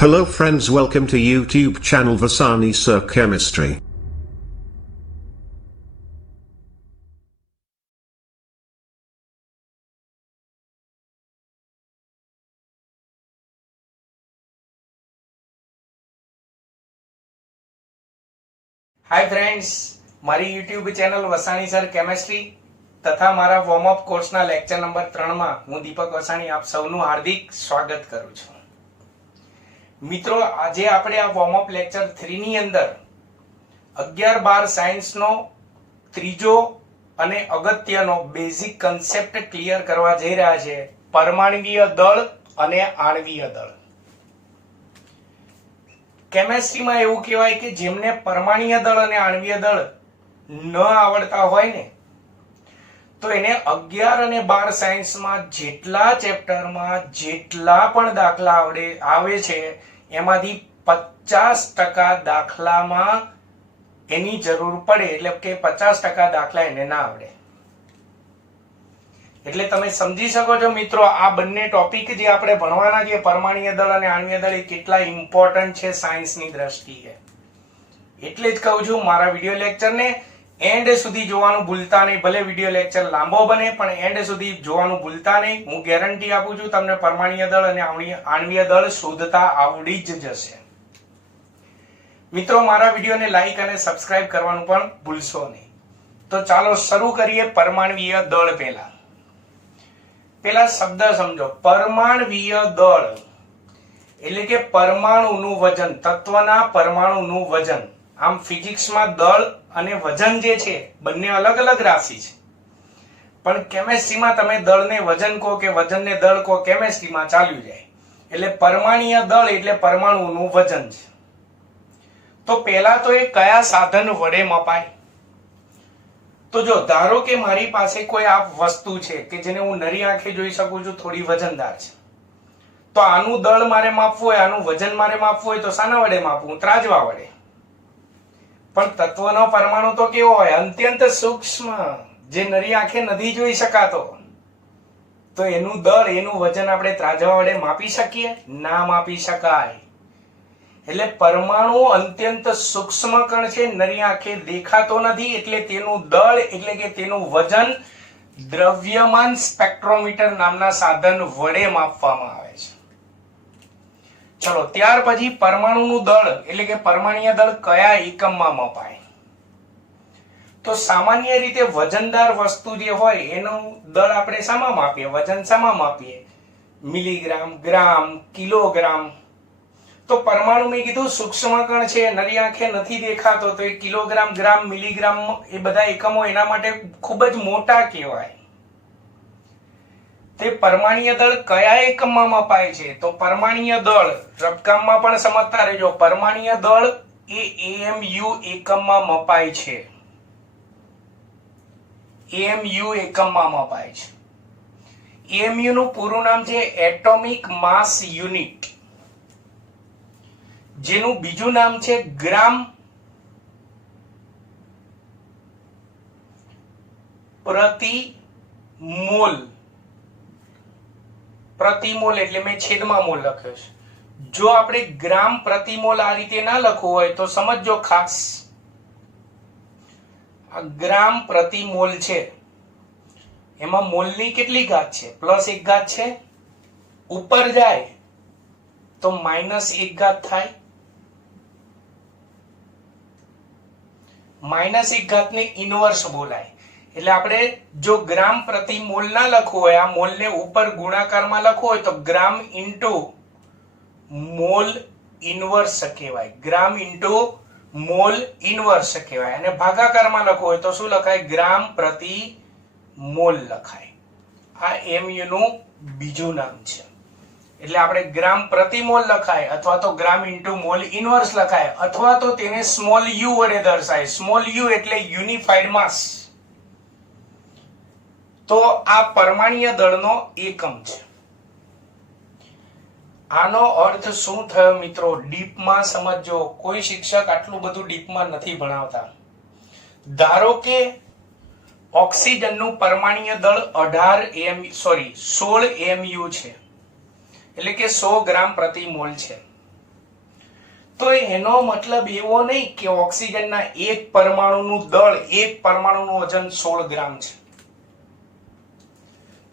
Hello friends, welcome to YouTube channel Vasani Sir Chemistry. Hi friends, મારી YouTube channel Vasani sir chemistry તથા મારા warm up કોર્સના lecture number 3 માં હું દીપક વસાણી આપ સૌનું હાર્દિક સ્વાગત કરું છું. મિત્રો, આજે આપણે આ વોર્મ અપ લેક્ચર 3 ની અંદર 11-12 સાયન્સનો ત્રીજો અને અગત્યનો બેઝિક કન્સેપ્ટ ક્લિયર કરવા જઈ રહ્યા છે, પરમાણ્વીય દળ અને આણ્વીય દળ. કેમેસ્ટ્રીમાં એવું કહેવાય કે જેમને પરમાણ્વીય દળ અને આણ્વીય દળ ન આવડતા હોય ને, તો એને 11 અને 12 સાયન્સમાં જેટલા ચેપ્ટરમાં જેટલા પણ દાખલા આવે છે એમાંથી 50% દાખલામાં એની જરૂર પડે, એટલે કે 50% દાખલા એને ના આવડે. એટલે તમે સમજી શકો છો મિત્રો, આ બંને ટોપિક જે આપણે ભણવાના છે, પરમાણ્વીય દળ અને આણ્વીય દળ, એ કેટલા ઇમ્પોર્ટન્ટ છે સાયન્સની દ્રષ્ટિએ. એટલે જ કહું છું, મારા વિડિયો લેક્ચરને એન્ડ સુધી જોવાનું ભૂલતા નહીં. ભલે વિડિયો લેક્ચર લાંબો બને પણ એન્ડ સુધી જોવાનું ભૂલતા નહીં. હું ગેરંટી આપું છું, તમને પરમાણ્વીય દળ અને આણ્વીય દળ શોધતા આવડી જ જશે. મિત્રો, મારા વિડિયોને લાઈક અને સબસ્ક્રાઇબ કરવાનું પણ ભૂલશો નહીં. તો ચાલો શરૂ કરીએ પરમાણ્વીય દળ. પેલા શબ્દ સમજો. પરમાણ્વીય દળ એટલે કે પરમાણુનું વજન, તત્વના પરમાણુનું વજન. આમ ફિઝિક્સમાં દળ અને વજન જે છે બંને અલગ અલગ રાશિ છે, પણ કેમેસ્ટ્રીમાં તમે દળને વજન કહો કે વજનને દળ કહો, કેમેસ્ટ્રીમાં ચાલ્યું જાય. એટલે પરમાણ્વીય દળ એટલે પરમાણુનું વજન છે. તો પહેલા તો એ કયા સાધન વડે મપાય? તો જો ધારો કે મારી પાસે કોઈ આ વસ્તુ છે કે જેને હું નરી આંખે જોઈ શકું છું, થોડી વજનદાર છે, તો આનું દળ મારે માપવું હોય, આનું વજન મારે માપવું હોય, તો શાના વડે માપવું? ત્રાજવા વડે. પણ તત્વનો પરમાણુ તો કેવો હોય? અત્યંત સૂક્ષ્મ, જે નરી આંખે નથી જોઈ શકાતો. તો એનું દળ, એનું વજન આપણે ત્રાજવા વડે માપી શકીએ? ના માપી શકાય. એટલે પરમાણુ અત્યંત સૂક્ષ્મ કણ છે, નરી આંખે દેખાતો નથી, એટલે તેનું દળ એટલે કે તેનું વજન દ્રવ્યમાન સ્પેક્ટ્રોમીટર નામના સાધન વડે માપવામાં આવે છે. ચલો, ત્યાર પછી પરમાણુનું દળ એટલે કે પરમાણ્વીય દળ કયા એકમમાં મપાય? તો સામાન્ય રીતે વજનદાર વસ્તુ જે હોય એનું દળ આપણે શામાં માપીએ? વજન શામાં માપીએ? મિલીગ્રામ, ગ્રામ, કિલોગ્રામ. તો પરમાણુ મેં કીધું સૂક્ષ્મ કણ છે, નરી આંખે નથી દેખાતો, તો એ કિલોગ્રામ, ગ્રામ, મિલીગ્રામ એ બધા એકમો એના માટે ખૂબ જ મોટા કહેવાય. તે પરમાણ્વીય દળ કયા એકમમાં મપાય છે? તો પરમાણ્વીય દળ રબકામમાં પણ સમજતા રહેજો. પરમાણ્વીય દળ એ AMU એકમમાં મપાય છે. AMU એકમમાં મપાય છે. AMU નું પૂરું નામ છે એટોમિક માસ યુનિટ, જેનું બીજું નામ છે ગ્રામ પ્રતિ મોલ. પ્રતિ મોલ એટલે મેં છેદમાં મોલ લખ્યો છે. જો આપણે ગ્રામ પ્રતિ મોલ આ રીતે ના લખવું હોય તો સમજજો ખાસ, આ ગ્રામ પ્રતિ મોલ છે, એમાં મોલની કેટલી ઘાત છે? +1 ઘાત છે. ઉપર જાય તો -1 ઘાત થાય. -1 ઘાતને ઇનવર્સ બોલાય. એટલે આપણે જો ગ્રામ પ્રતિ મોલ ના લખવું હોય, આ મોલને ઉપર ગુણાકારમાં લખવું હોય તો ગ્રામ ઇન્ટુ મોલ ઇનવર્સ કહેવાય. ગ્રામ ઇન્ટુ મોલ ઇનવર્સ કહેવાય. અને ભાગાકારમાં લખવું હોય તો શું લખાય? ગ્રામ પ્રતિ મોલ લખાય. આ AMU નું બીજું નામ છે. એટલે આપણે ગ્રામ પ્રતિ મોલ લખાય, અથવા તો ગ્રામ ઇન્ટુ મોલ ઇનવર્સ લખાય, અથવા તો તેને સ્મોલ u વડે દર્શાય. સ્મોલ u એટલે યુનિફાઈડ માસ. તો આ પરમાણ્વીય દળનો એકમ છે. આનો અર્થ શું થયો મિત્રો? ડીપમાં સમજો. કોઈ શિક્ષક આટલું બધું ડીપમાં નથી ભણાવતા. ધારો કે ઓક્સિજનનું પરમાણ્વીય દળ 16 AMU છે, એટલે કે 100 ગ્રામ પ્રતિ મોલ છે. તો એનો મતલબ એવો નહીં કે ઓક્સિજનના એક પરમાણુનું દળ, એક પરમાણુનું વજન 16 ગ્રામ છે.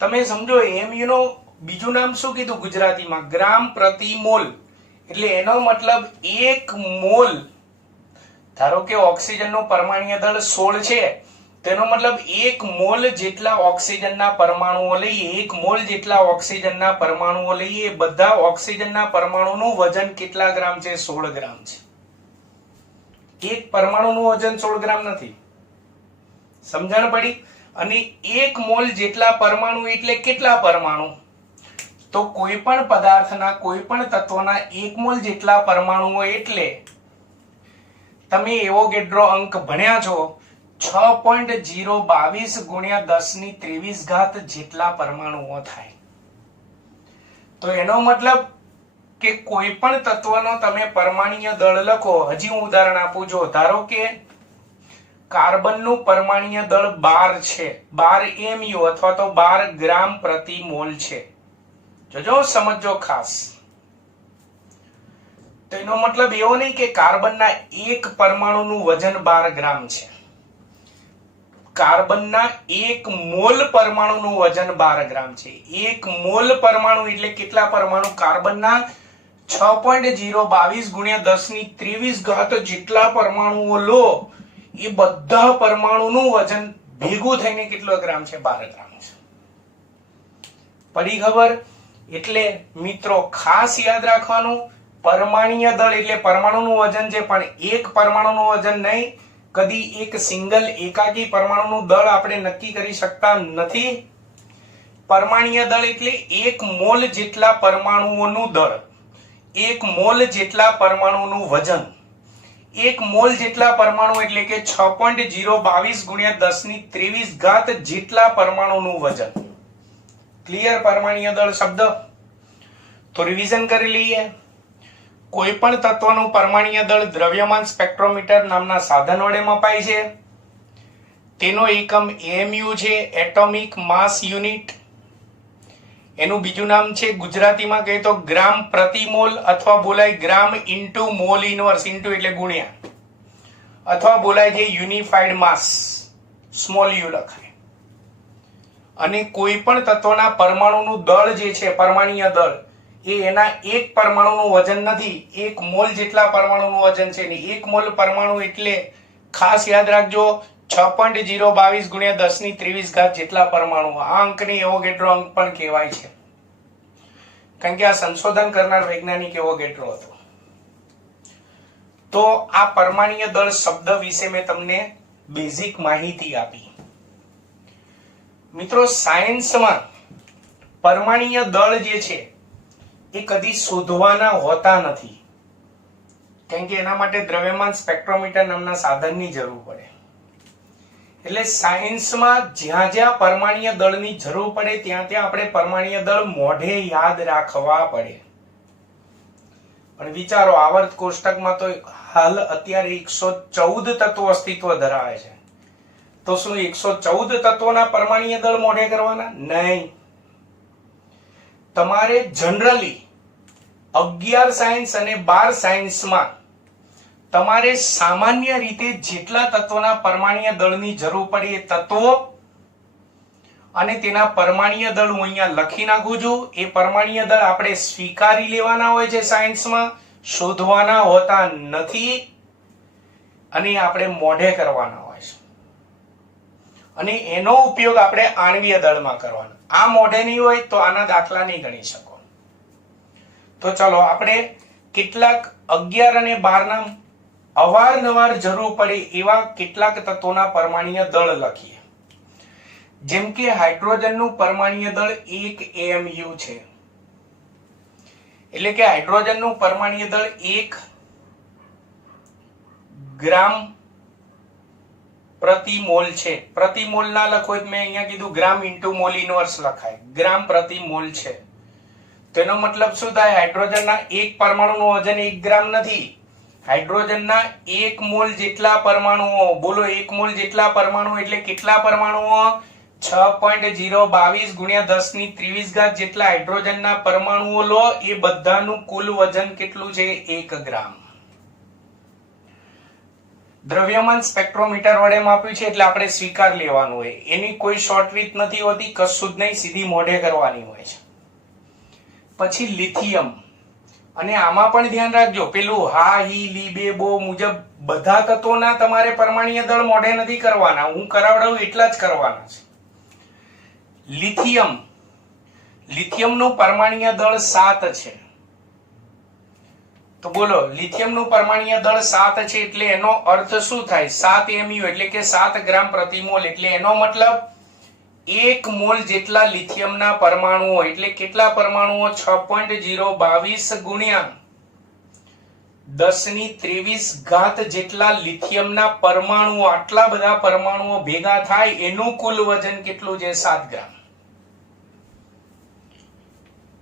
તમે સમજો, એમયુ નું બીજું નામ શું કીધું ગુજરાતીમાં? ગ્રામ પ્રતિ મોલ. એટલે એનો મતલબ એક મોલ, ધારો કે ઓક્સિજનનું પરમાણ્વીય દળ 16 છે, તેનો મતલબ એક મોલ જેટલા ઓક્સિજનના પરમાણુઓ લઈએ, એક મોલ જેટલા ઓક્સિજનના પરમાણુઓ લઈએ, બધા ઓક્સિજનના પરમાણુનું વજન કેટલા ગ્રામ છે? 16 ગ્રામ છે. એક પરમાણુનું વજન 16 ગ્રામ નથી. સમજણ પડી? અને એક મોલ જેટલા પરમાણુ એટલે કેટલા પરમાણુ? તો કોઈ પણ પદાર્થના, કોઈ પણ તત્વના એક મોલ જેટલા પરમાણુઓ એટલે તમે એવોગેડ્રો અંક ભણ્યા છો, 6.022 ગુણ્યા 1023 જેટલા પરમાણુઓ થાય. તો એનો મતલબ કે કોઈ પણ તત્વનો તમે પરમાણ્વીય દળ લખો. હજી હું ઉદાહરણ આપું છું. ધારો કે કાર્બનનું પરમાણ્વીય દળ 12 છે, 12 mu અથવા તો 12 ગ્રામ પ્રતિ મોલ છે. જોજો, સમજો ખાસ. તો એનો મતલબ એવો નહીં કે કાર્બનના એક પરમાણુનું વજન 12 ગ્રામ છે. કાર્બનના એક મોલ પરમાણુનું વજન 12 ગ્રામ છે. એક મોલ પરમાણુ એટલે કેટલા પરમાણુ? કાર્બનના 6.022 ગુણ્યા 1023 જેટલા પરમાણુઓ લો, એ બધા પરમાણુનું વજન ભેગું થઈને કેટલો ગ્રામ છે? 12 ગ્રામ છે. પડી ખબર? એટલે મિત્રો ખાસ યાદ રાખવાનું, પરમાણ્વીય દળ એટલે પરમાણુનું વજન છે, પણ એક પરમાણુનું વજન નહીં. કદી એક સિંગલ એકાકી પરમાણુનું દળ આપણે નક્કી કરી શકતા નથી. પરમાણ્વીય દળ એટલે એક મોલ જેટલા પરમાણુઓનું દળ, એક મોલ જેટલા પરમાણુનું વજન. એક મોલ જેટલા પરમાણુ એટલે કે 6.022 ગુણ્યા 1023 જેટલા પરમાણુનું વજન. ક્લિયર? પરમાણ્વીય દળ શબ્દ. તો રિવિઝન કરી લઈએ. કોઈ પણ તત્વનું પરમાણ્વીય દળ દ્રવ્યમાન સ્પેક્ટ્રોમીટર નામના સાધન વડે મપાય છે. તેનો એકમ AMU છે, એટોમિક માસ યુનિટ. એનું બીજું નામ છે ગુજરાતીમાં કહીએ તો ગ્રામ પ્રતિ મોલ, અથવા બોલાય ગ્રામ ઇન્ટુ મોલ ઇનવર્સ. ઇન્ટુ એટલે ગુણ્યા, અથવા બોલાય છે યુનિફાઈડ માસ, સ્મોલ યુ લખાય. અને કોઈ પણ તત્વના પરમાણુનું દળ જે છે, પરમાણ્વીય દળ, એ એના એક પરમાણુનું વજન નથી, એક મોલ જેટલા પરમાણુનું વજન છે. ને એક મોલ પરમાણુ એટલે ખાસ યાદ રાખજો 6.022 ગુણ્યા 1023 જેટલા પરમાણુ. આ અંકને એવોગેડ્રો અંક પણ કહેવાય છે, કારણ કે આ સંશોધન કરનાર વૈજ્ઞાનિક એવોગેડ્રો હતો. તો આ પરમાણ્વીય દળ શબ્દ વિશે મેં તમને બેઝિક માહિતી આપી. મિત્રો, સાયન્સમાં પરમાણ્વીય દળ જે છે એ કદી શોધવાના હોતા નથી, કેમ કે એના માટે દ્રવ્યમાન સ્પેક્ટ્રોમીટર નામના સાધનની જરૂર પડે. એટલે સાયન્સમાં જ્યાં જ્યાં પરમાણ્વીય દળની જરૂર પડે ત્યાં ત્યાં આપણે પરમાણ્વીય દળ મોઢે યાદ રાખવા પડે. પણ વિચારો, આવર્ત કોષ્ટકમાં તો હાલ અત્યારે 114 તત્વો અસ્તિત્વ ધરાવે છે. તો શું 114 તત્વોના પરમાણ્વીય દળ મોઢે કરવાના? નહીં. તમારે જનરલી 11 સાયન્સ અને 12 સાયન્સમાં તમારે સામાન્ય રીતે જેટલા તત્વોના પરમાણ્વીય દળની જરૂર પડે એ તત્વો અને તેના પરમાણ્વીય દળ હું અહીંયા લખી નાખું છું. એ પરમાણ્વીય દળ આપણે સ્વીકારી લેવાના હોય છે સાયન્સમાં, શોધવાના હોતા નથી, અને આપણે મોઢે કરવાના હોય છે. અને એનો ઉપયોગ આપણે આણ્વીય દળમાં કરવાનો. આ મોઢે નહીં હોય તો આના દાખલા નહીં ગણી શકો. તો ચલો આપણે કેટલાક 11 અને 12 ના અવારનવાર જરૂર પડે એવા કેટલાક તત્વોના પરમાણ્વીય દળ લખીએ. જેમ કે હાઇડ્રોજનનું પરમાણ્વીય દળ 1 AMU છે. એટલે કે હાઇડ્રોજનનું પરમાણ્વીય દળ 1 ગ્રામ પ્રતિ મોલ છે. પ્રતિ મોલ ના લખો મેં અહીંયા કીધું ગ્રામ ઇન્ટુ મોલ ઇનવર્સ લખાય. ગ્રામ પ્રતિ મોલ છે. તેનો મતલબ શું થાય? હાઇડ્રોજનના એક પરમાણુનું વજન 1 ગ્રામ નથી. હાઇડ્રોજનના 1 મોલ જેટલા પરમાણુઓ, બોલો 1 મોલ જેટલા પરમાણુ એટલે કેટલા પરમાણુઓ? 6.022 ગુણ્યા 1023 જેટલા હાઇડ્રોજનના પરમાણુઓ લો, એ બધાનું કુલ વજન કેટલું છે? 1 ગ્રામ. દ્રવ્યમાન સ્પેક્ટ્રોમીટર વડે માપ્યું છે એટલે આપણે સ્વીકાર લેવાનું હોય. એની કોઈ શોર્ટ રીત નથી હોતી, કશું જ નહીં, સીધી મોઢે કરવાની હોય છે. પછી લિથિયમ, અને આમાં પણ ધ્યાન રાખજો, પેલું હા હી લી બે બો મુજબ બધા તત્વોના તમારે પરમાણ્વીય દળ મોઢે નથી કરવાના, હું કરાવડાવું એટલા જ કરવાના છે. લિથિયમ, લિથિયમનું પરમાણ્વીય દળ 7 છે. તો બોલો, લિથિયમનું પરમાણ્વીય દળ 7 છે એટલે એનો અર્થ શું થાય? 7 mu એટલે કે 7 ગ્રામ પ્રતિ મોલ, એટલે એનો મતલબ 1 મોલ જેટલા લિથિયમના પરમાણુઓ, એટલે કેટલા પરમાણુઓ? 6.022 ગુણ્યા 1023 જેટલા લિથિયમના પરમાણુઓ, આટલા બધા પરમાણુઓ ભેગા થાય એનું કુલ વજન કેટલું છે? 7 ગ્રામ.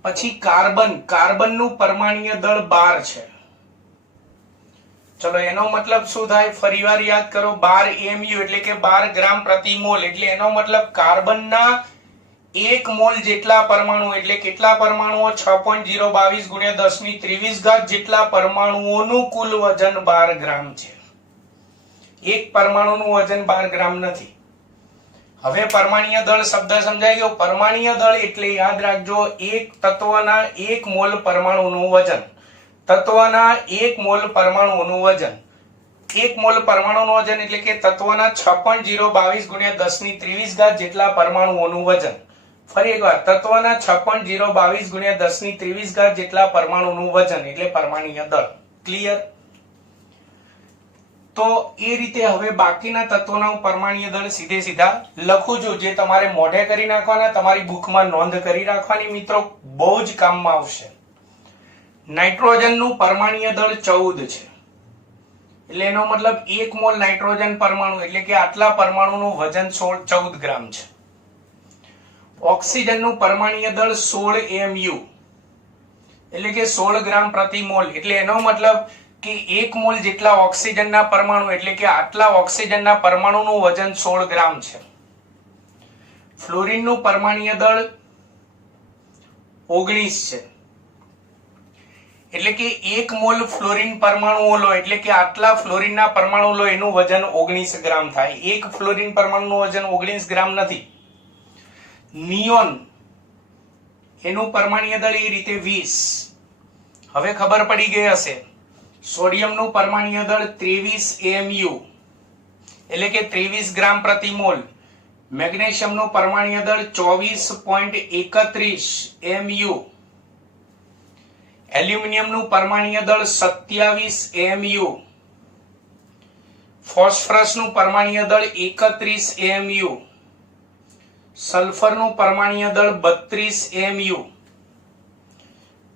પછી કાર્બન, કાર્બનનું પરમાણ્વીય દળ 12 છે. ચલો, એનો મતલબ શું થાય? ફરીવાર યાદ કરો, 12 mu એટલે કે 12 ગ્રામ પ્રતિ મોલ, એટલે એનો મતલબ કાર્બનના 1 મોલ જેટલા પરમાણુ, એટલે કેટલા પરમાણુઓ? 6.022 ગુણ્યા 1023 જેટલા પરમાણુઓનું કુલ વજન 12 ગ્રામ છે. એક પરમાણુનું વજન 12 ગ્રામ નથી. હવે પરમાણ્વીય દળ શબ્દ સમજાઈ ગયો. પરમાણ્વીય દળ એટલે યાદ રાખજો, એક તત્વના 1 મોલ પરમાણુનું વજન, તત્વના 1 મોલ પરમાણુનું વજન, 1 મોલ પરમાણુનું વજન એટલે કે તત્વના 6.022 ગુણ્યા 1023 જેટલા પરમાણુઓનું વજન. ફરી એકવાર, તત્વના 6.022 ગુણ્યા 1023 જેટલા પરમાણુનું વજન એટલે પરમાણ્વીય દળ. ક્લિયર? તો એ રીતે હવે બાકીના તત્વોના હું પરમાણ્વીય દળ સીધે સીધા લખું છું, જે તમારે મોઢે કરી નાખવાના, તમારી બુકમાં નોંધ કરી રાખવાની મિત્રો, બહુ જ કામમાં આવશે. નાઇટ્રોજનનું પરમાણ્વીય દળ 14 છે, એટલે એનો મતલબ 1 મોલ નાઇટ્રોજન પરમાણુ એટલે કે આટલા પરમાણુનું વજન 14 ગ્રામ છે. ઓક્સિજનનું પરમાણ્વીય દળ 16 mu એટલે કે 16 ગ્રામ પ્રતિ મોલ, એટલે એનો મતલબ કે 1 મોલ જેટલા ઓક્સિજનના પરમાણુ એટલે કે આટલા ઓક્સિજનના પરમાણુનું વજન 16 ગ્રામ છે. ફ્લોરિનનું પરમાણ્વીય દળ 19 છે, એટલે કે 1 મોલ ફ્લોરિન પરમાણુઓ લો એટલે કે આટલા ફ્લોરિનના પરમાણુ લો, એનું વજન 19 ગ્રામ થાય. એક ફ્લોરિન પરમાણુનું વજન 19 ગ્રામ નથી. નિયોન, એનું પરમાણ્વીય દળ એ રીતે 20. હવે ખબર પડી ગઈ હશે. સોડિયમનું પરમાણ્વીય દળ 23 mu એટલે કે 23 ગ્રામ પ્રતિ મોલ. મેગ્નેશિયમનું પરમાણ્વીય દળ 24.31 mu. એલ્યુમિનિયમનું પરમાણ્વીય દળ 27 mu. ફોસ્ફરસનું પરમાણ્વીય દળ 31 mu. સલ્ફરનું પરમાણ્વીય દળ 32 mu.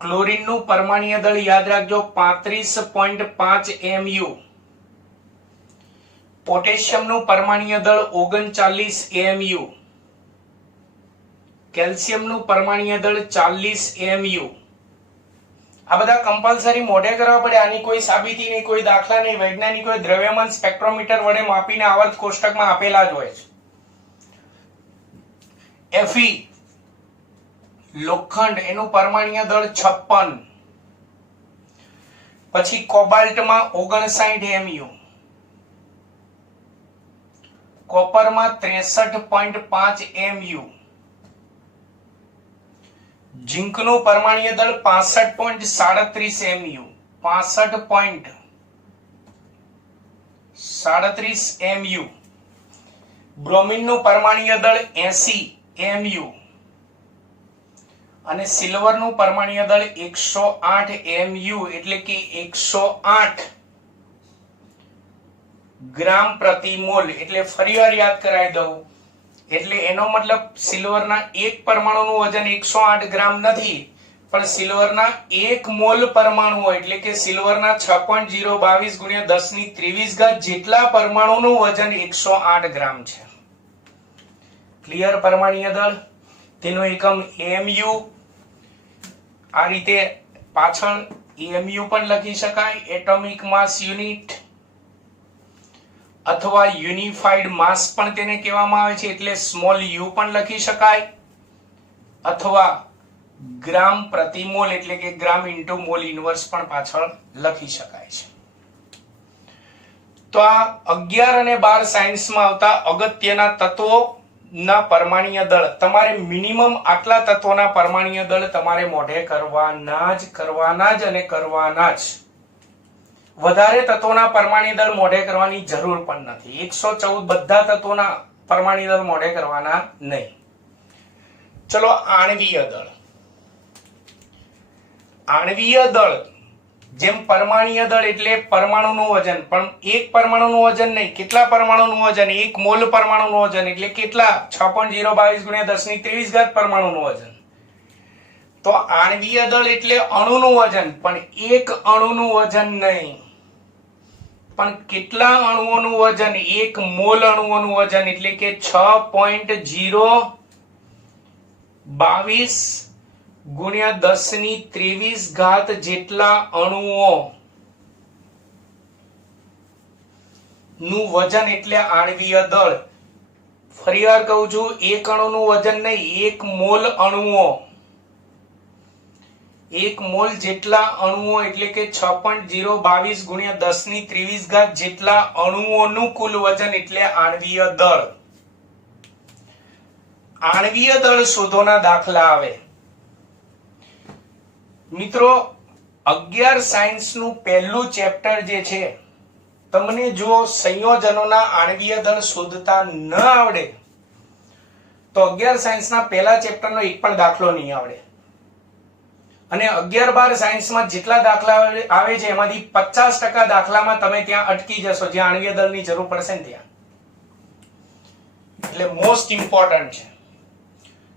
ક્લોરીનનું પરમાણ્વીય દળ યાદ રાખજો 35.5 mu. પોટેશિયમનું પરમાણ્વીય દળ 39 mu. કેલ્શિયમનું પરમાણ્વીય દળ 40 mu. આ બધા કમ્પલસરી મોઢે કરવા પડે, આની કોઈ સાબિતી નહીં, કોઈ દાખલા નહીં, વૈજ્ઞાનિકોએ દ્રવ્યમાન સ્પેક્ટ્રોમીટર વડે માપીને આવર્ત કોષ્ટકમાં આપેલા જ હોય છે. Fe, લોખંડ, એનું પરમાણ્વીય દળ 56. પછી કોબાલ્ટમાં 59 mu. કોપરમાં 63.5 mu. ઝીંકનું પરમાણ્વીય દળ 65.37 mu. 65.37 mu. બ્રોમિનનું પરમાણ્વીય દળ 80 mu. અને સિલ્વરનું પરમાણ્વીય દળ 108 mu એટલે કે 108 ગ્રામ પ્રતિ મોલ. એટલે ફરીવાર યાદ કરાવી દઉં, એટલે એનો મતલબ સિલ્વરના એક પરમાણુનું વજન 108 ગ્રામ નથી, પણ સિલ્વરના 1 મોલ પરમાણુ એટલે કે સિલ્વરના 6.022 ગુણ્યા 1023 જેટલા પરમાણુનું વજન 108 ગ્રામ છે. ક્લિયર? પરમાણ્વીય દળ, તેનો એકમ mu. આ રીતે પાછળ mu પણ લખી શકાય, એટોમિક માસ યુનિટ, અથવા યુનિફાઈડ માસ પણ તેને કહેવામાં આવે છે, એટલે સ્મોલ u પણ લખી શકાય, અથવા ગ્રામ પ્રતિ મોલ એટલે કે ગ્રામ ઇન્ટુ મોલ ઇન્વર્સ પણ પાછળ લખી શકાય છે. તો તો આ 11 અને 12 સાયન્સમાં આવતા અગત્યના તત્વોના પરમાણ્વીય દળ, તમારે મિનિમમ આટલા તત્વોના પરમાણ્વીય દળ તમારે મોઢે કરવાના જ. વધારે તત્વોના પરમાણ્વીય દળ મોઢે કરવાની જરૂર પણ નથી. 114 બધા તત્વોના પરમાણ્વીય દળ મોઢે કરવાના નહીં. ચલો આણ્વીય દળ. આણ્વીય દળ જેમ પરમાણ્વીય દળ એટલે પરમાણુનું વજન, પણ એક પરમાણુનું વજન નહીં, કેટલા પરમાણુનું વજન? એક મોલ પરમાણુનું વજન એટલે કેટલા? 6.022 × 1023 પરમાણુનું વજન. તો આણ્વીય દળ એટલે અણુનું વજન, પણ એક અણુનું વજન નહીં, પણ કેટલા અણુઓનું વજન? એક મોલ અણુઓનું વજન એટલે કે 6.022 × 1023 જેટલા અણુઓ નું વજન એટલે આણ્વીય દળ. ફરીવાર કહું છું, એક અણુનું વજન નહીં, એક મોલ અણુઓ, એક મોલ જેટલા અણુઓ એટલે કે 6.022 × 1023 જેટલા અણુઓનું કુલ વજન એટલે આણ્વીય દળ. આણ્વીય દળ શોધોના દાખલા આવે. મિત્રો 11 સાયન્સ નું પહેલું ચેપ્ટર જે છે, તમને જો સંયોજનોના આણ્વીય દળ શોધતા ન આવડે તો 11 સાયન્સના પહેલા ચેપ્ટરનો એક પણ દાખલો નહીં આવડે. અને 11-12 સાયન્સમાં જેટલા દાખલા આવે છે એમાંથી 50% દાખલામાં તમે ત્યાં અટકી જશો જ્યાં આણ્વીય દળની જરૂર પડશે ને ત્યાં. એટલે મોસ્ટ ઇમ્પોર્ટન્ટ છે.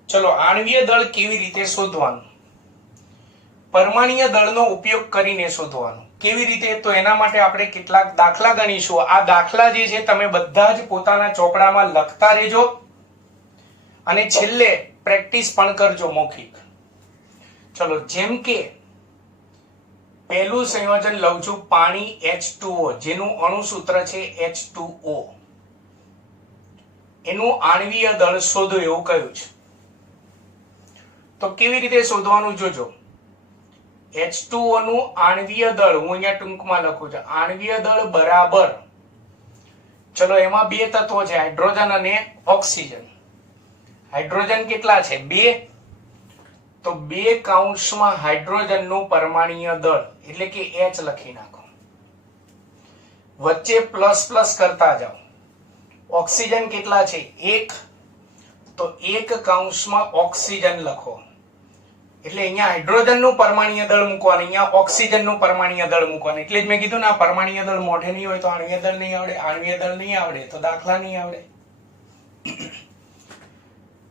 ચલો આણ્વીય દળ કેવી રીતે શોધવાનું? પરમાણ્વીય દળનો ઉપયોગ કરીને શોધવાનું. કેવી રીતે? તો એના માટે આપણે કેટલાક દાખલા ગણીશું. આ દાખલા જે છે તમે બધા જ પોતાના ચોપડામાં લખતા રહેજો અને છેલ્લે પ્રેક્ટિસ પણ કરજો મૌખિક. ચલો, જેમ કે પહેલું સંયોજન લઉં છું પાણી H2O, જેનું અણુસૂત્ર છે H2O. એનું આણ્વીય દળ શોધો એવું કહ્યું છે. તો કેવી રીતે શોધવાનું જોજો. H2O નું આણ્વીય દળ હું અહીંયા ટૂંકમાં લખું છું. આણ્વીય દળ બરાબર, ચલો એમાં બે તત્વો છે, હાઇડ્રોજન અને ઓક્સિજન. હાઇડ્રોજન કેટલા છે? 2. તો 2 કૌંસમાં હાઇડ્રોજન નું પરમાણ્વીય દળ એટલે કે H લખી નાખો. વચ્ચે પ્લસ પ્લસ કરતા જાઓ. ઓક્સિજન કેટલા છે? 1. તો 1 કૌંસમાં ઓક્સિજન લખો. એટલે અહીંયા હાઇડ્રોજન નું પરમાણ્વીય દળ મૂકવાનું, અહીંયા ઓક્સિજન નું પરમાણ્વીય દળ મૂકવાનું. એટલે જ મેં કીધું ને, આ પરમાણ્વીય દળ મોઢે નહીં હોય તો આણ્વીય દળ નહીં આવડે, આણ્વીય દળ નહીં આવડે તો દાખલા નહીં આવડે.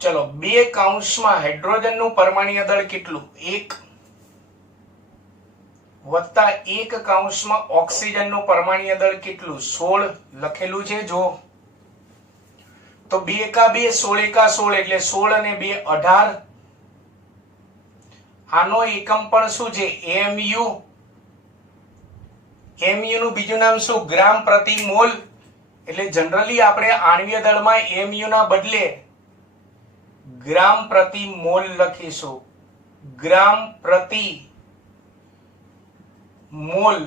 ચલો, 2 કૌંસમાં હાઇડ્રોજન નું પરમાણ્વીય દળ કેટલું? 1 વત્તા 1 કૌંસમાં ઓક્સિજન નું પરમાણ્વીય દળ કેટલું? 16 લખેલું છે જો. તો 2 એકા 2, 16 એકા 16 એટલે 16 અને 2 18. આનો એકમ પણ શું છે? mu. mu નું બીજું નામ શું? ગ્રામ પ્રતિ મોલ. એટલે જનરલી આપણે આણ્વીય દળમાં mu ના બદલે ગ્રામ પ્રતિ મોલ લખીશું. ગ્રામ પ્રતિ મોલ,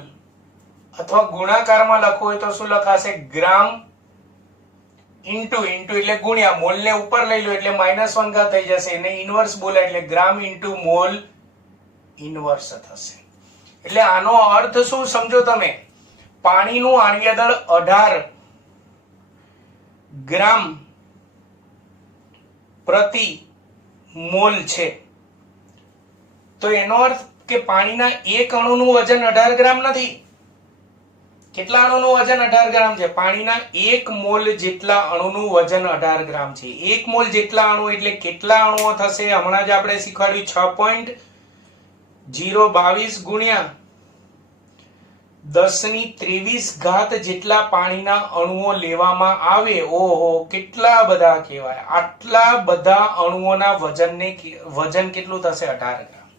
અથવા ગુણાકારમાં લખવું હોય તો શું લખાશે? ગ્રામ ઇન્ટુ એટલે ગુણ્યા, મોલ ને ઉપર લઈ લો એટલે -1 થઈ જશે, એને ઇન્વર્સ બોલાય એટલે ગ્રામ ઇન્ટુ મોલ ઇન્વર્સ થશે. એટલે આનો અર્થ શું સમજો તમે? પાણીનું આણ્વીય દળ 18 ગ્રામ પ્રતિ મોલ છે. તો એનો અર્થ કે પાણીના એક અણુનું વજન 18 ગ્રામ નથી. કેટલા અણુનું વજન 18 ગ્રામ છે? પાણીના 1 મોલ જેટલા અણુનું વજન 18 ગ્રામ છે. 1 મોલ જેટલા અણુ એટલે કેટલા અણુઓ થશે? હમણાં જ આપણે શીખવાડ્યું 6.022 × 1023 જેટલા પાણીના અણુઓ લેવામાં આવે. ઓહો, કેટલા બધા કહેવાય. આટલા બધા અણુઓના વજન કેટલું થશે? 18 ગ્રામ.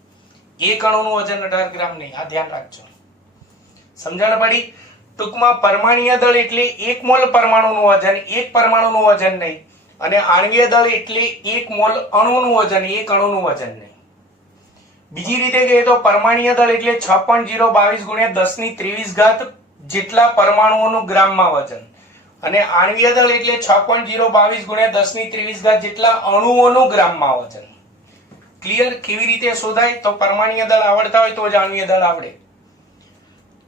એક અણુનું વજન 18 ગ્રામ નહીં, આ ધ્યાન રાખજો. સમજણ પડી? ટૂંકમાં પરમાણ્વીય દળ એટલે 1 મોલ પરમાણુનું વજન, 1 પરમાણુનું વજન નહીં. અને આણ્વીય દળ એટલે 1 મોલ અણુનું વજન, 1 અણુનું વજન નહીં. બીજી રીતે કહીએ તો પરમાણ્વીય દળ એટલે 6.022 × 1023 જેટલા પરમાણુઓનું ગ્રામમાં વજન, અને આણ્વીય દળ એટલે 6.022 ગુણ્યા 10⁻23 જેટલા અણુઓનું ગ્રામમાં વજન. ક્લિયર? કેવી રીતે શોધાય? તો પરમાણ્વીય દળ આવડતા હોય તો જ આણ્વીય દળ આવડે.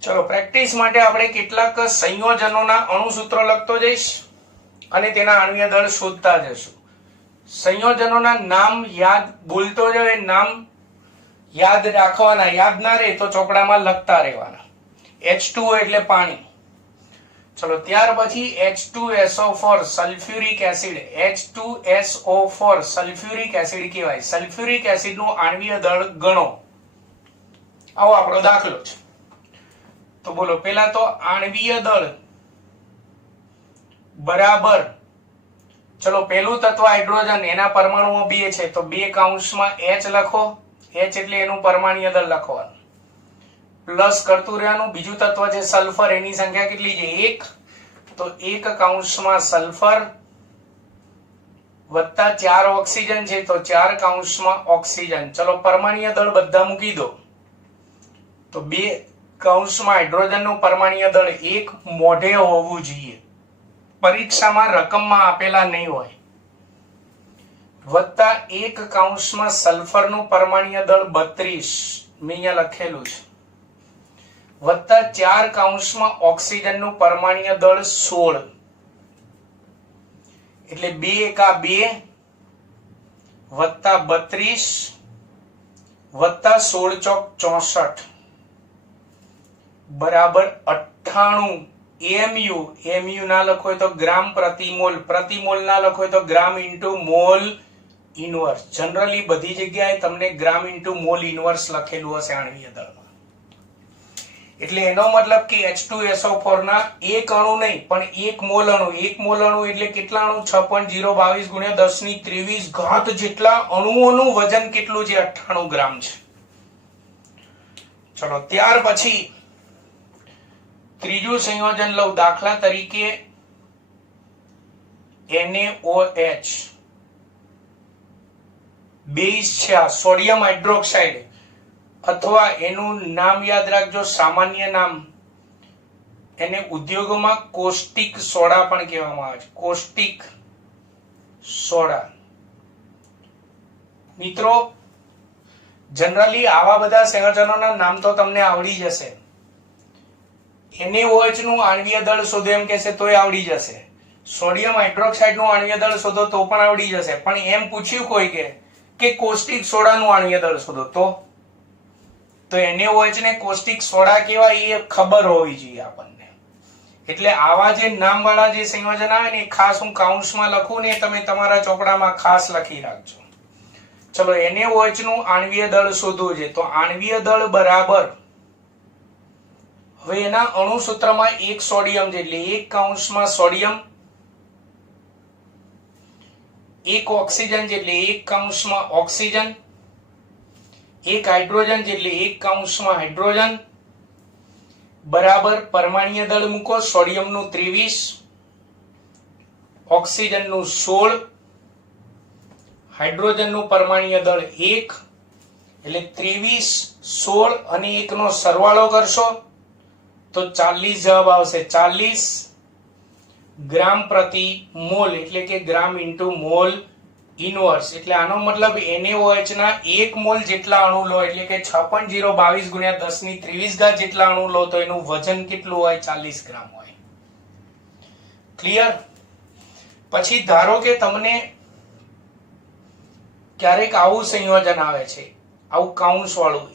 ચલો પ્રેક્ટિસ માટે આપણે કેટલાક સંયોજનોના અણુસૂત્રો લખતો જઈશ અને તેના આણ્વીય દળ શોધતા જશું. સંયોજનોના નામ યાદ બોલતો જાય, નામ યાદ રાખવાના, યાદ ના રહે તો ચોપડામાં લખતા રહેવાના. H2O એટલે પાણી. ચલો ત્યાર પછી H2SO4 sulphuric acid. H2SO4 sulphuric acid કહેવાય. સલ્ફ્યુરિક એસિડનું આણ્વીય દળ ગણો. આવો આપણો દાખલો છે. તો બોલો પેલા તો આણ્વીય દળ બરાબર, ચલો પેલું તત્વ હાઇડ્રોજન, એના પરમાણુઓ 2 છે તો 2 કૌંસમાં H લખો. H એટલે એનું પરમાણ્વીય દળ લખવાનું, પ્લસ કરતું રહેવાનું. બીજું તત્વ છે સલ્ફર, એની સંખ્યા કેટલી છે? 1, તો 1 કૌંસમાં સલ્ફર વત્તા 4 ઓક્સિજન છે તો 4 કૌંસમાં ઓક્સિજન. ચલો પરમાણ્વીય દળ બધા મૂકી દો. તો 2 કૌંસમાં હાઇડ્રોજનનું પરમાણ્વીય દળ 1 મોઢે હોવું જોઈએ, પરીક્ષામાં રકમમાં આપેલા નહીં હોય. વત્તા 1 કૌંસમાં સલ્ફરનું પરમાણ્વીય દળ 32, મેં અહીંયા લખેલું છે. વત્તા 4 કૌંસમાં ઓક્સિજનનું પરમાણ્વીય દળ 16, એટલે 2 એકા 2 વત્તા 32 વત્તા 16 ચોક 64 બરાબર 98 mu. mu ના લખો હોય તો ગ્રામ પ્રતિ મોલ, પ્રતિ મોલ ના લખો હોય તો ગ્રામ ઇન્ટુ મોલ ઇનવર્સ. જનરલી બધી જગ્યાએ તમને ગ્રામ ઇન્ટુ મોલ ઇનવર્સ લખેલું હશે આણ્વીય દળમાં. એટલે એનો મતલબ કે H2SO4 ના એક અણુ નહીં પણ 1 મોલ અણુ. 1 મોલ અણુ એટલે કેટલા અણુ? 6.022 ગુણ્યા 10⁻23 જેટલા અણુઓનું વજન કેટલું છે? 98 ગ્રામ છે. ચલો ત્યાર પછી ત્રીજું સંયોજન લઉં. દાખલા તરીકે NaOH બેઝ છે આ, સોડિયમ હાઇડ્રોક્સાઇડ, અથવા એનું નામ યાદ રાખજો, સામાન્ય નામ, એને ઉદ્યોગોમાં કોસ્ટિક સોડા પણ કહેવામાં આવે છે. Caustic soda. મિત્રો જનરલી આવા બધા સંયોજનોના નામ તો તમને આવડી જશે. NaOH નું આણ્વીય દળ શોધો એમ કહેશે તોય આવડી જશે. સોડિયમ હાઇડ્રોક્સાઇડ નું આણ્વીય દળ શોધો તો પણ આવડી જશે. પણ એમ પૂછ્યું કોઈ કે કોસ્ટિક સોડાનું આણ્વીય દળ શોધો તો NaOH ને કોસ્ટિક સોડા કહેવાય એ ખબર હોવી જોઈએ આપણને. એટલે આવા જે નામ વાળા જે સંયોજન આવે ને એ ખાસ હું કાઉન્સમાં લખું ને તમે તમારા ચોપડામાં ખાસ લખી રાખજો. ચલો NaOH નું આણ્વીય દળ શોધવું છે તો આણ્વીય દળ બરાબર, હવે એના અણુસૂત્રમાં 1 સોડિયમ છે એટલે 1 કૌંસમાં સોડિયમ, 1 ઓક્સિજન છે એટલે 1 કૌંસમાં ઓક્સિજન, 1 હાઇડ્રોજન છે એટલે 1 કૌંસમાં હાઇડ્રોજન બરાબર પરમાણ્વીય દળ મૂકો. સોડિયમનું 23, ઓક્સિજનનું 16, હાઇડ્રોજનનું પરમાણ્વીય દળ 1, એટલે 23, 16 અને 1 નો સરવાળો કરશો તો 40 જવાબ આવશે. 40 ગ્રામ પ્રતિ મોલ, એટલે કે ગ્રામ ઇન્ટુ મોલ ઇનવર્સ. એટલે આનો મતલબ NaOH ના 1 મોલ જેટલા અણુ લો એટલે કે 6.022 ગુણ્યા 10⁻23 જેટલા અણુ લો તો એનું વજન કેટલું હોય? 40 ગ્રામ હોય. ક્લિયર? પછી ધારો કે તમને ક્યારેક આવું સંયોજન આવે છે, આવું કાઉન્સ વાળું,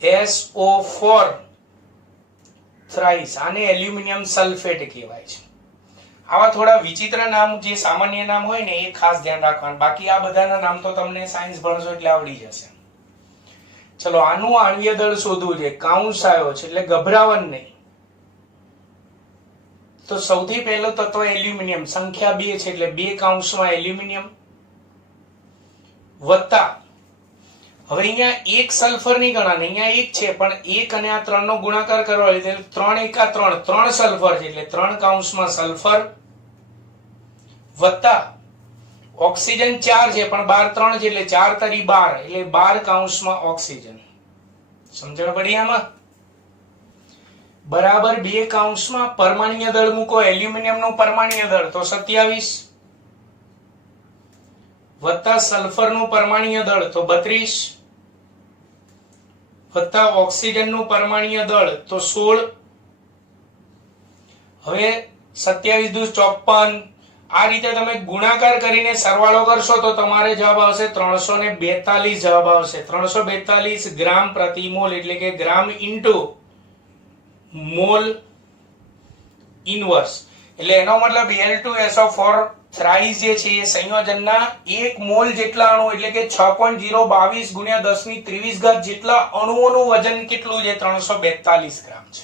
Al2SO4 થ્રાઇસ, આને એલ્યુમિનિયમ સલ્ફેટ કહેવાય છે. આવા થોડા વિચિત્ર નામ, જે સામાન્ય નામ હોય ને એ ખાસ ધ્યાન રાખવાનું. બાકી આ બધાના નામ તો તમને સાયન્સ ભણશો એટલે આવડી જશે. ચલો આનું આણ્વીય દળ શોધવું છે. કાઉન્સ આવ્યો છે એટલે ગભરાવાનું નહીં. તો સૌથી પહેલો તત્વ એલ્યુમિનિયમ, સંખ્યા 2 છે એટલે 2 કૌંસમાં એલ્યુમિનિયમ વત્તા, હવે અહીંયા 1 સલ્ફર નહીં ગણાને, અહીંયા 1 છે પણ 1 અને આ 3 નો ગુણાકાર કરવા એટલે 3 એકા 3, 3 સલ્ફર છે એટલે 3 કૌંસમાં સલ્ફર વત્તા ઓક્સિજન 4 છે પણ 12 3 છે એટલે 4 તરી 12 એટલે 12 કૌંસમાં ઓક્સિજન. સમજણ પડી આમાં? બરાબર 2 કૌંસમાં પરમાણ્વીય દળ મૂકો, એલ્યુમિનિયમનું પરમાણ્વીય દળ તો 27 વત્તા સલ્ફરનું પરમાણ્વીય દળ તો 32 વત્તા ઓક્સિજનનું પરમાણ્વીય દળ તો 16. હવે 27 દુ 54. આ રીતે તમે ગુણાકાર કરીને સરવાળો કરશો તો તમારે જવાબ આવશે 342 જવાબ આવશે. 342 ગ્રામ પ્રતિ મોલ એટલે કે ગ્રામ ઇન્ટુ મોલ ઇનવર્સ. એટલે એનો મતલબ Al2SO4 થ્રાઇસ જે છે એ સંયોજનના 1 મોલ જેટલા અણુ એટલે કે 6.022 ગુણ્યા 1023 ઘાત જેટલા અણુઓનું વજન કેટલું છે? 342 ગ્રામ છે.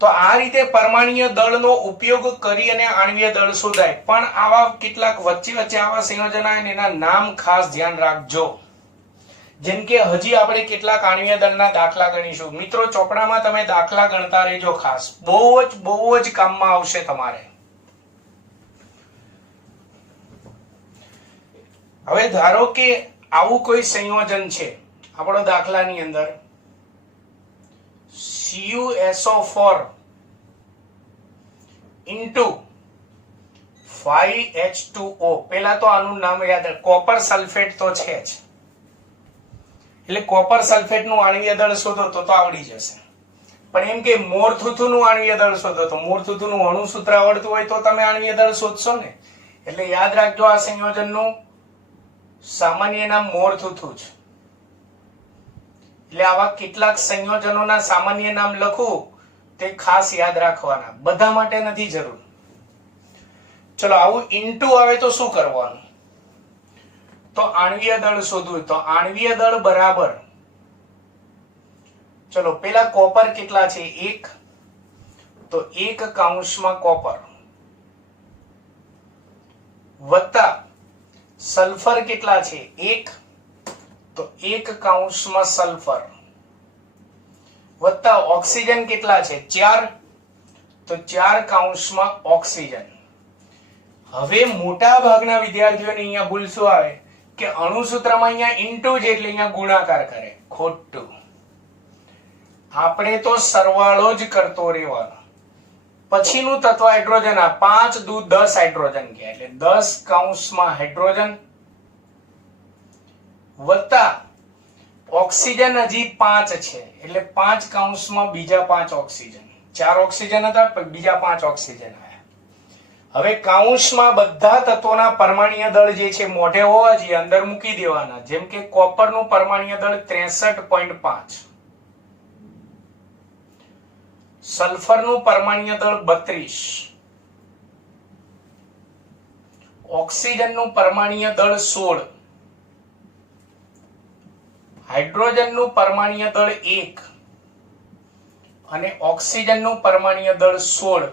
તો આ રીતે પરમાણ્વીય દળનો ઉપયોગ કરી અને આણ્વીય દળ શોધાય. પણ આવા કેટલાક વચ્ચે આવા સંયોજન આવે ને એના નામ ખાસ ધ્યાન રાખજો. જેમ કે હજી આપણે કેટલાક આણ્વીય દળના દાખલા ગણીશું. મિત્રો ચોપડામાં તમે દાખલા ગણતા રહેજો ખાસ, બહુ જ કામમાં આવશે તમારે. હવે ધારો કે આવું કોઈ સંયોજન છે આપણો દાખલાની અંદર, CuSO4 into 5H2O. પેલા તો આનું નામ યાદ રાખ, કોપર સલ્ફેટ તો છે જ. એટલે કોપર સલ્ફેટ નું આણ્વીય દળ શોધો તો આવડી જશે. પણ એમ કે મોરથુથુનું આણ્વીય દળ શોધો તો મોરથુથુનું અણુ સૂત્ર આવડતું હોય તો તમે આણ્વીય દળ શોધશો ને. એટલે યાદ રાખજો આ સંયોજનનું સામાન્ય નામ મોરથુથુ છે. એટલે આવા કેટલાક સંયોજનોના સામાન્ય નામ લખું તે ખાસ યાદ રાખવાના, બધા માટે નથી જરૂર. ચલો આવું ઇન્ટુ આવે તો શું કરવાનું? તો આણ્વીય દળ શોધવું. તો આણ્વીય દળ બરાબર, ચલો પેલા કોપર કેટલા છે? 1. તો 1 કૌંસમાં કોપર વત્તા સલ્ફર કેટલા છે? 1. તો 1 કૌંસમાં સલ્ફર વત્તા ઓક્સિજન કેટલા છે? 4. તો 4 કૌંસમાં ઓક્સિજન. હવે મોટા ભાગના વિદ્યાર્થીઓને અહીંયા ભૂલ શું આવે કે અણુસૂત્રમાં અહીંયા ઇન્ટુ છે એટલે અહીંયા ગુણાકાર કરે. ખોટું. આપણે તો સરવાળો જ કરતો રહેવાનો. પછીનું તત્વ હાઇડ્રોજન, આ 5 દુ 10 હાઇડ્રોજન કે એટલે 10 કૌંસમાં હાઇડ્રોજન વત્તા ઓક્સિજન હજી 5 છે એટલે 5 કૌંસમાં બીજા 5 ઓક્સિજન. 4 ઓક્સિજન હતા બીજા 5 ઓક્સિજન આવ્યા. હવે કૌંસમાં બધા તત્વોના પરમાણ્વીય દળ જે છે મોઢે હોવા જોઈએ, અંદર મૂકી દેવાના. જેમ કે કોપરનું પરમાણ્વીય દળ 63.5, સલ્ફરનું પરમાણ્વીય દળ 32, ઓક્સિજનનું પરમાણ્વીય દળ 16, હાઇડ્રોજનનું પરમાણ્વીય દળ 1 અને ઓક્સિજનનું પરમાણ્વીય દળ 16.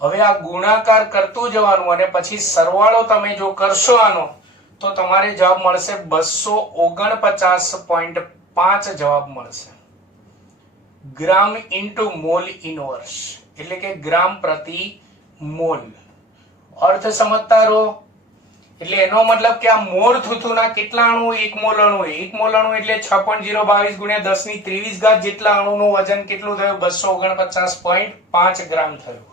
હવે આ ગુણાકાર કરતું જવાનું અને પછી સરવાળો તમે જો કરશો આનો તો તમારે જવાબ મળશે 249.5 જવાબ મળશે. ગ્રામ ઇન્ટુ મોલ ઇનવર્સ એટલે કે ગ્રામ પ્રતિ મોલ. અર્થ સમજતા રહો. એટલે એનો મતલબ કે આ મોરથુથુના કેટલા અણુ? 1 મોલ અણુ. 1 મોલ અણુ એટલે 6.022 ગુણ્યા 1023 ઘાત જેટલા અણુનું વજન કેટલું થયું? 249.5 ગ્રામ થયું.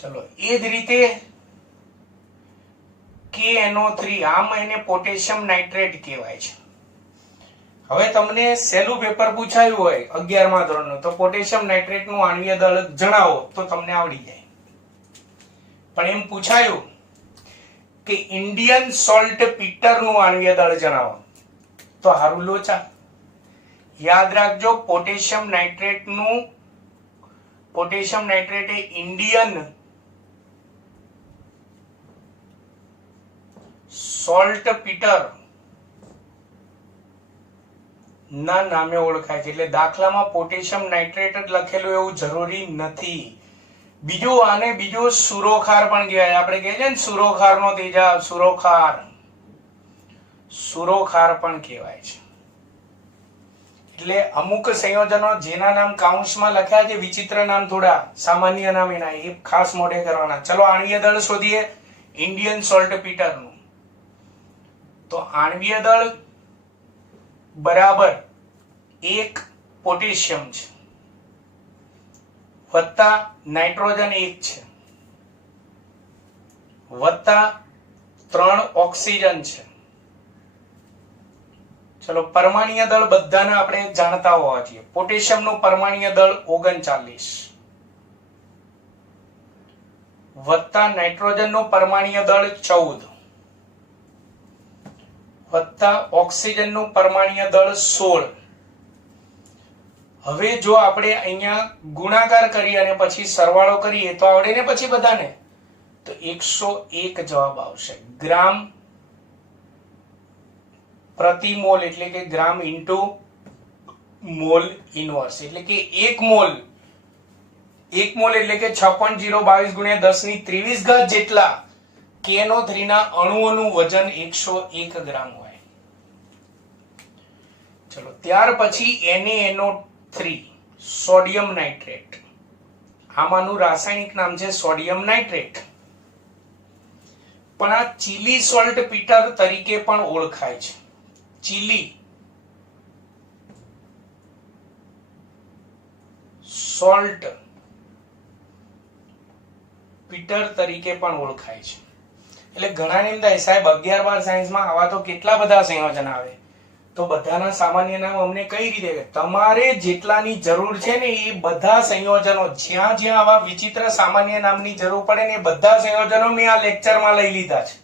ચલો એ જ રીતે KNO3, આમ એને પોટેશિયમ નાઇટ્રેટ કહેવાય છે. હવે તમને સહેલું પેપર પૂછાયું હોય 11મા ધોરણનું તો પોટેશિયમ નાઇટ્રેટ નું આણ્વીય દળ જણાવો તો તમને આવડી જાય. પણ એમ પૂછાયું કે ઇન્ડિયન સોલ્ટ પીટર નું આણ્વીય દળ જણાવો તો હારું લોચા. યાદ રાખજો પોટેશિયમ નાઇટ્રેટ એ ઇન્ડિયન સોલ્ટ પીટર ના નામે ઓળખાય છે. એટલે દાખલામાં પોટેશિયમ નાઇટ્રેટ જ લખેલું એવું જરૂરી નથી. બીજું સુરોખાર પણ કહેવાય. આપણે કહીએ છીએ ને સુરોખારનો તેજાબ, સુરોખાર પણ કહેવાય છે. એટલે અમુક સંયોજનો જેના નામ કાઉન્સમાં લખ્યા છે વિચિત્ર નામ, થોડા સામાન્ય નામ એના, એ ખાસ મોઢે કરવાના. ચલો આણ્વીય દળ શોધીએ ઇન્ડિયન સોલ્ટ પીટર નું. તો આણ્વીય દળ બરાબર 1 પોટેશિયમ છે વત્તા નાઇટ્રોજન 1 છે વત્તા 3 ઓક્સિજન છે. ચલો પરમાણ્વીય દળ બધાને આપણે જાણતા હોવા જોઈએ. પોટેશિયમ નું પરમાણ્વીય દળ 39 વત્તા નાઇટ્રોજન નું પરમાણ્વીય દળ 14 વત્તા ઓક્સિજન નું પરમાણ્વીય દળ 16. હવે જો આપણે અહીંયા ગુણાકાર કરીએ અને પછી સરવાળો કરીએ તો આવડે ને પછી બધાને, તો 101 જવાબ આવશે. ગ્રામ પ્રતિ મોલ એટલે કે ગ્રામ ઇન્ટુ મોલ ઇનવર્સ એટલે કે 1 મોલ એટલે કે 6.022 ગુણ્યા 10 ની 23 ઘાત જેટલા KNO3 ના અણુઓનું વજન 101 ગ્રામ હોય. ચલો ત્યાર પછી NaNO3 સોડિયમ નાઇટ્રેટ. આમાંનું રાસાયણિક નામ છે સોડિયમ નાઇટ્રેટ, પણ આ ચીલી સોલ્ટ પીટર તરીકે પણ ઓળખાય છે. ચીલી સોલ્ટ પીટર તરીકે પણ ઓળખાય છે. એટલે ઘણા ને એમ થાય સાહેબ 11-12 સાયન્સમાં આવા તો કેટલા બધા સંયોજન આવે, તો બધાના સામાન્ય નામ અમને કઈ રીતે? તમારે જેટલાની જરૂર છે ને એ બધા સંયોજનો જ્યાં જ્યાં આવા વિચિત્ર સામાન્ય નામની જરૂર પડે ને એ બધા સંયોજનો મેં આ લેક્ચરમાં લઈ લીધા છે.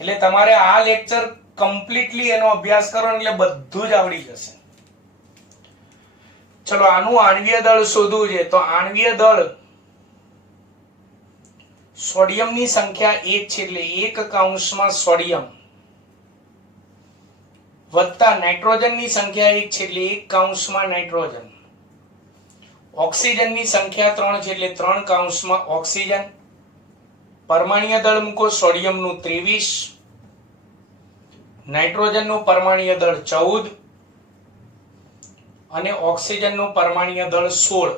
એટલે તમારે આ લેક્ચર કમ્પ્લીટલી એનો અભ્યાસ કરો એટલે બધું જ આવડી જશે. ચલો આનું આણ્વીય દળ શોધવું છે, તો આણ્વીય દળ સોડિયમની સંખ્યા 1 છે એટલે 1 કૌંસમાં સોડિયમ વત્તા નાઇટ્રોજનની સંખ્યા 1 છે એટલે 1 કૌંસમાં નાઇટ્રોજન, ઓક્સિજનની સંખ્યા 3 છે એટલે 3 કૌંસમાં ઓક્સિજન. પરમાણ્વીય દળ મૂકો સોડિયમનું 23, નાઇટ્રોજનનું પરમાણ્વીય દળ 14 અને ઓક્સિજનનું પરમાણ્વીય દળ 16.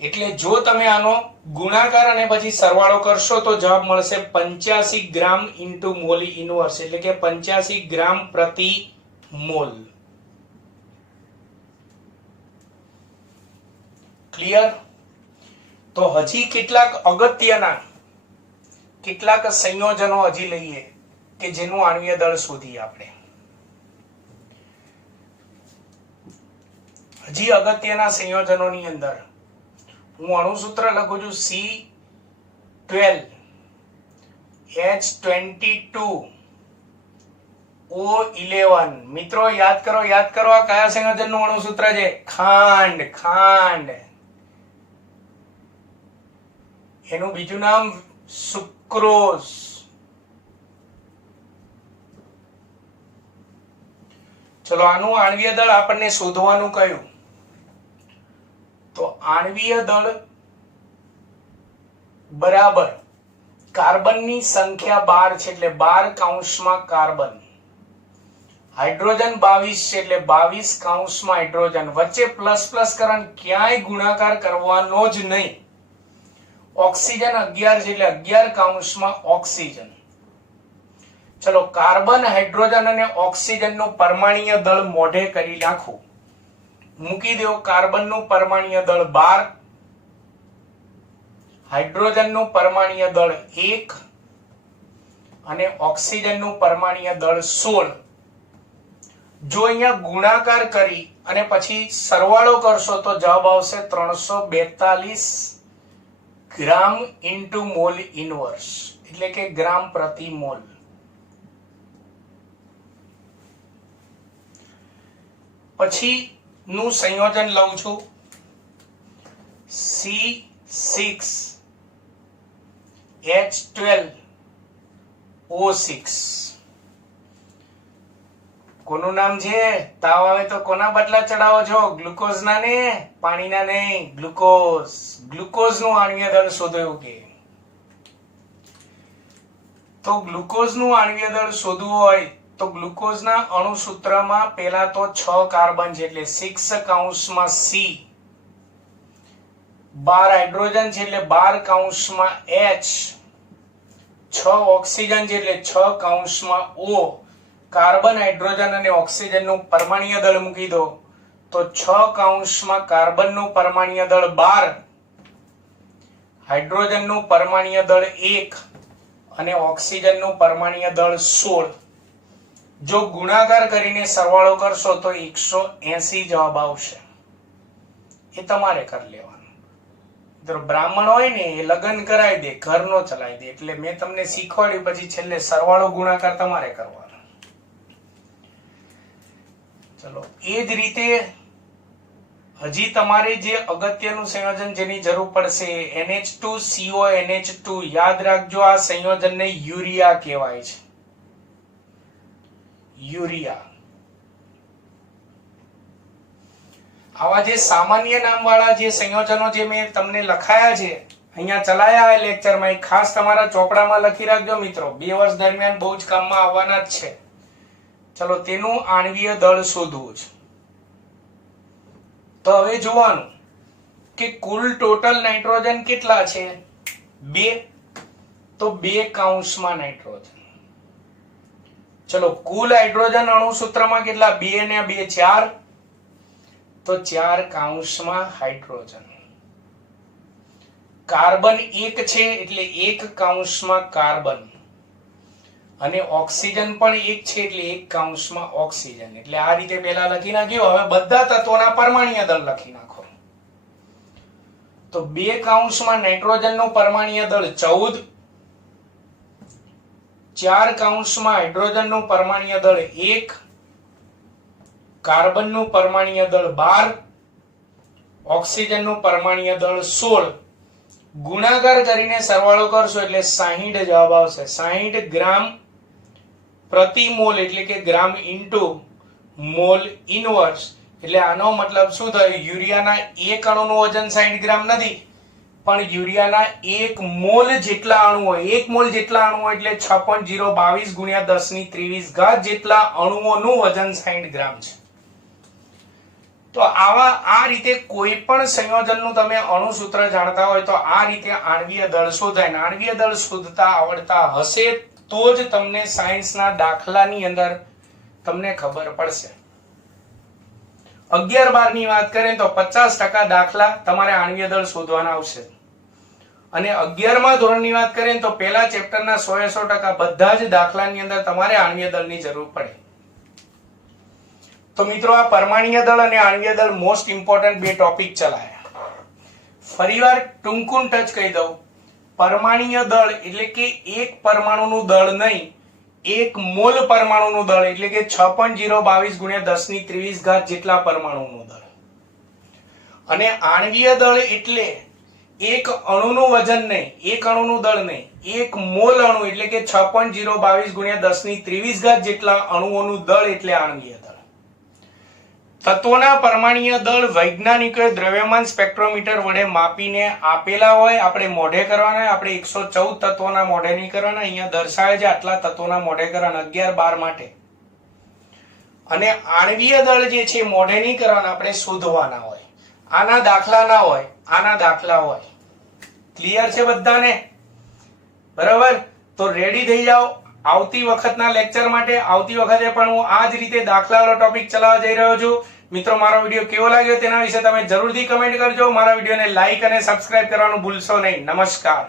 એટલે જો તમે આનો ગુણાકાર અને પછી સરવાળો કરશો તો જવાબ મળશે 85 ગ્રામ ઇન્ટુ મોલ ઇનવર્સ એટલે કે 85 ગ્રામ પ્રતિ મોલ. ક્લિયર? તો હજી કેટલાક અગત્યના કેટલાક સંયોજનો હજી લઈએ કે જેનું આણ્વીય દળ શોધીએ આપણે. હજી અગત્યના સંયોજનોની અંદર હું અણુસૂત્ર લખું છું C12H22O11. મિત્રો યાદ કરો આ કયા સંયોજનનું અણુસૂત્ર છે? ખાંડ. એનું બીજું નામ સુક્રોઝ. ચલો આનું આણ્વીય દળ આપણને શોધવાનું કયું? તો આણ્વીય દળ બરાબર કાર્બનની સંખ્યા 12 છે એટલે 12 કૌંસમાં કાર્બન, હાઇડ્રોજન 22 છે એટલે 22 કૌંસમાં હાઇડ્રોજન. વચ્ચે પ્લસ કરવાનું, ક્યાંય ગુણાકાર કરવાનો જ નહીં. ઓક્સિજન 11 છે એટલે 11 કૌંસમાં ઓક્સિજન. ચલો કાર્બન, હાઇડ્રોજન અને ઓક્સિજનનું પરમાણ્વીય દળ મોઢે કરી નાખું. મૂકી દો. કાર્બનનું પરમાણ્વીય દળ 12, હાઇડ્રોજનનું પરમાણ્વીય દળ 1 અને ઓક્સિજનનું પરમાણ્વીય દળ 16. જો અહીંયા ગુણાકાર કરી અને પછી સરવાળો કરશો તો જવાબ આવશે 342 ગ્રામ ઇન્ટુ મોલ ઇનવર્સ એટલે કે ગ્રામ પ્રતિ મોલ. પછી નું સંયોજન લઉં છું C6H12O6. કોનું નામ છે? તાવ આવે તો કોના બદલા ચડાવો છો? ગ્લુકોઝ ના ને, પાણીના નહીં, ગ્લુકોઝ નું આણ્વીય દળ શોધ્યું કે. તો ગ્લુકોઝ નું આણ્વીય દળ શોધવું હોય તો ગ્લુકોઝના અણુસૂત્રમાં પહેલા તો 6 કાર્બન છે એટલે 6 કૌંસમાં C, 12 હાઇડ્રોજન છે એટલે 12 કૌંસમાં H, 6 ઓક્સિજન છે એટલે 6 કૌંસમાં O કાર્બન, હાઇડ્રોજન અને ઓક્સિજનનું પરમાણ્વીય દળ મૂકી દો તો 6 કૌંસમાં કાર્બનનું પરમાણ્વીય દળ 12, હાઇડ્રોજનનું પરમાણ્વીય દળ 1 અને ઓક્સિજનનું પરમાણ્વીય દળ 16. જો ગુણાકાર કરીને સરવાળો કરશો તો 180 જવાબ આવશે. એ તમારે કરી લેવાનું. મિત્રો બ્રાહ્મણ હોય ને એ લગ્ન કરાવી દે, ઘર નો ચલાવી દે. એટલે મેં તમને શીખવાડ્યું, પછી છેલ્લે સરવાળો ગુણાકાર તમારે કરવાનો. ચલો, એ જ રીતે હજી તમારે જે અગત્યનું સંયોજન જેની જરૂર પડશે, NH2CO NH2. યાદ રાખજો, આ સંયોજનને યુરિયા કહેવાય છે. યુરિયા. આવા જે સામાન્ય નામ વાળા જે સંયોજનો જે મેં તમને લખાયા છે અહીંયા ચલાયા આ લેક્ચરમાં, એ ખાસ તમારા ચોપડામાં લખી રાખજો મિત્રો. 2 વર્ષ દરમિયાન બહુ જ કામમાં આવવાના જ છે. ચલો, તેનું આણ્વીય દળ શોધવું છે. તો હવે જોવાનું કે કુલ ટોટલ નાઇટ્રોજન કેટલા છે? 2. તો 2 કૌંસમાં નાઇટ્રોજન. ચલો, કુલ હાઇડ્રોજન અણુ સૂત્રમાં કેટલા? 2 અને 2 4. તો 4 કૌંસમાં હાઇડ્રોજન. કાર્બન 1 છે એટલે 1 કૌંસમાં કાર્બન. અને ઓક્સિજન પણ 1 છે એટલે 1 કૌંસમાં ઓક્સિજન. એટલે આ રીતે પહેલા લખી નાખ્યો. હવે બધા તત્વોના પરમાણ્વીય દળ લખી નાખો. તો 2 કૌંસમાં નાઇટ્રોજનનું પરમાણ્વીય દળ 14, 4 કૌંસમાં હાઇડ્રોજનનું પરમાણ્વીય દળ 1, કાર્બનનું પરમાણ્વીય દળ 12, ઓક્સિજનનું પરમાણ્વીય દળ 16. ગુણાકાર કરીને સરવાળો કરશો એટલે 60 જવાબ આવશે. 60 ગ્રામ પ્રતિ મોલ, એટલે કે ગ્રામ ઇન્ટુ મોલ ઇનવર્સ. એટલે આનો મતલબ શું થયો? યુરિયાના એક અણુનું વજન 60 ગ્રામ નથી, પણ યુરિયાના 1 મોલ જેટલા અણુ હોય, 1 મોલ જેટલા અણુ હોય એટલે 6.022 ગુણ્યા 1023 જેટલા અણુઓનું વજન 60 ગ્રામ છે. તો આ રીતે કોઈ પણ સંયોજનનું તમે અણુ સૂત્ર જાણતા હોય તો આ રીતે આણ્વીય દળ શોધાય. આણ્વીય દળ શોધતા આવડતા હશે તો જ તમને સાયન્સના દાખલાની અંદર તમને ખબર પડશે. 11-12 ની વાત કરીએ તો 50% દાખલા તમારે આણ્વીય દળ શોધવાના આવશે. અને 11મા ધોરણની વાત કરીએ તો પહેલા ચેપ્ટરના 100% બધા જ દાખલાની અંદર તમારે આણ્વીય દળની જરૂર પડે. તો મિત્રો, આ પરમાણ્વીય દળ અને આણ્વીય દળ મોસ્ટ ઇમ્પોર્ટન્ટ 2 ટોપિક ચલાયા. ફરીવાર ટૂંકું ટચ કહી દઉં. પરમાણ્વીય દળ એટલે કે એક પરમાણુનું દળ નહીં, 1 મોલ પરમાણુનું દળ, એટલે કે 6.022 ગુણ્યા 1023 જેટલા પરમાણુનું દળ. અને આણ્વીય દળ એટલે એક અણુનું વજન નહીં, એક અણુનું દળ નહીં, 1 મોલ અણુ એટલે કે 6.022 ગુણ્યા 1023 જેટલા અણુઓનું દળ એટલે આણ્વીય દળ. તત્વોના પરમાણ્વીય દળ વૈજ્ઞાનિકોએ દ્રવ્યમાન સ્પેક્ટ્રોમીટર વડે માપીને આપેલા હોય. આપણે મોઢે કરવાના. આપણે 114 તત્વોના મોઢે નહીં કરવાના. અહીંયા દર્શાવે છે આટલા તત્વોના મોઢે કરવાના 11-12 માટે. અને આણ્વીય દળ જે છે મોઢે નહીં કરવાના, આપણે શોધવાના હોય. આના દાખલા ના હોય, આના દાખલા હોય. ક્લિયર છે બધાને? બરાબર? તો રેડી થઈ જાઓ આવતી વખતના લેક્ચર માટે. આવતી વખતે પણ હું આ જ રીતે દાખલાવાળો ટોપિક ચલાવવા જઈ રહ્યો છું. મિત્રો, મારો વિડીયો કેવો લાગ્યો તેના વિશે તમે જરૂરથી કમેન્ટ કરજો. મારા વિડીયોને લાઈક અને સબસ્ક્રાઇબ કરવાનું ભૂલશો નહીં. નમસ્કાર.